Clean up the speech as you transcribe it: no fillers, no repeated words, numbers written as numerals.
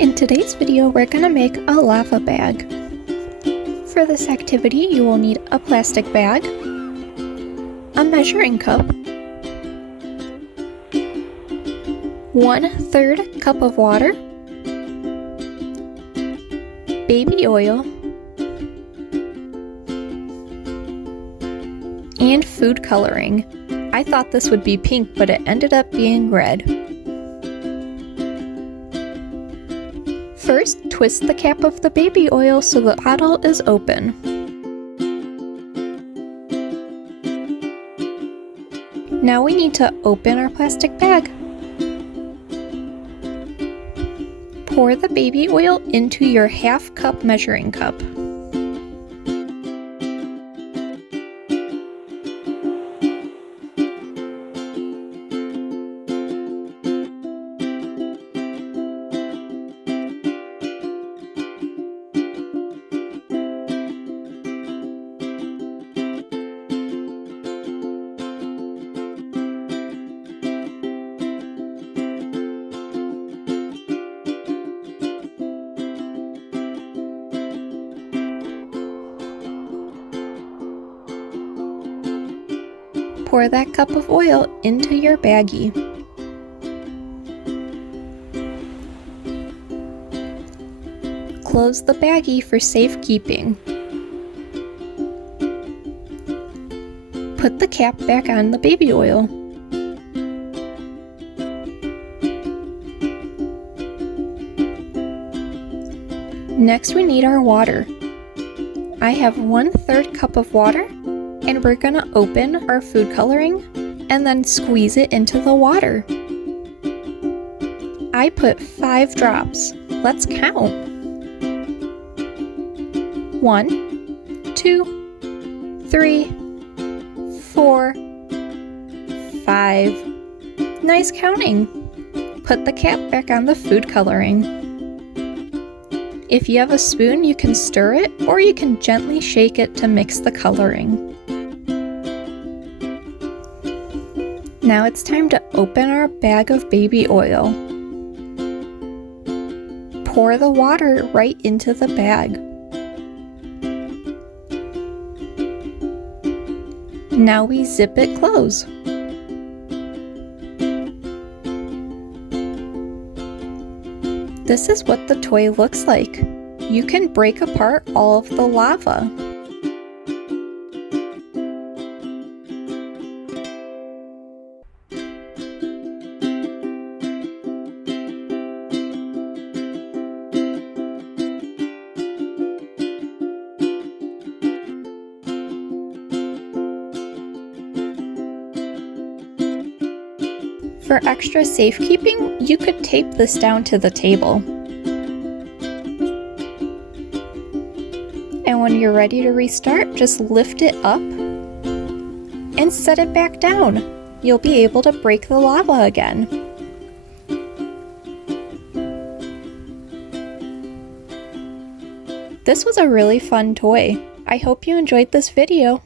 In today's video, we're going to make a lava bag. For this activity, you will need a plastic bag, a measuring cup, 1/3 cup of water, baby oil, and food coloring. I thought this would be pink, but it ended up being red. First, twist the cap of the baby oil so the bottle is open. Now we need to open our plastic bag. Pour the baby oil into your 1/2 cup measuring cup. Pour that cup of oil into your baggie. Close the baggie for safekeeping. Put the cap back on the baby oil. Next, we need our water. I have 1/3 cup of water, and we're gonna open our food coloring and then squeeze it into the water. I put 5 drops. Let's count. 1, 2, 3, 4, 5. Nice counting. Put the cap back on the food coloring. If you have a spoon, you can stir it, or you can gently shake it to mix the coloring. Now it's time to open our bag of baby oil. Pour the water right into the bag. Now we zip it closed. This is what the toy looks like. You can break apart all of the lava. For extra safekeeping, you could tape this down to the table. And when you're ready to restart, just lift it up and set it back down. You'll be able to break the lava again. This was a really fun toy. I hope you enjoyed this video.